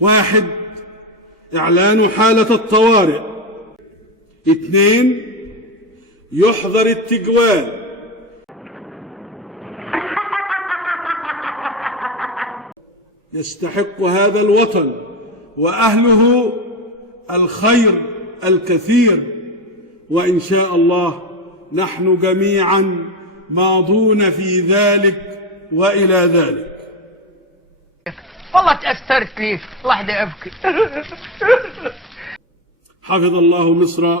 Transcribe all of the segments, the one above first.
1. إعلان حالة الطوارئ. 2. يحظر التجوال. يستحق هذا الوطن وأهله الخير الكثير، وإن شاء الله نحن جميعا ماضون في ذلك وإلى ذلك. والله تأثرت لي لحظة أبكي. حفظ الله مصر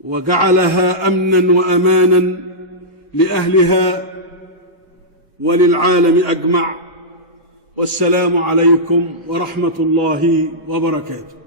وجعلها أمنا وأمانا لأهلها وللعالم أجمع. والسلام عليكم ورحمة الله وبركاته.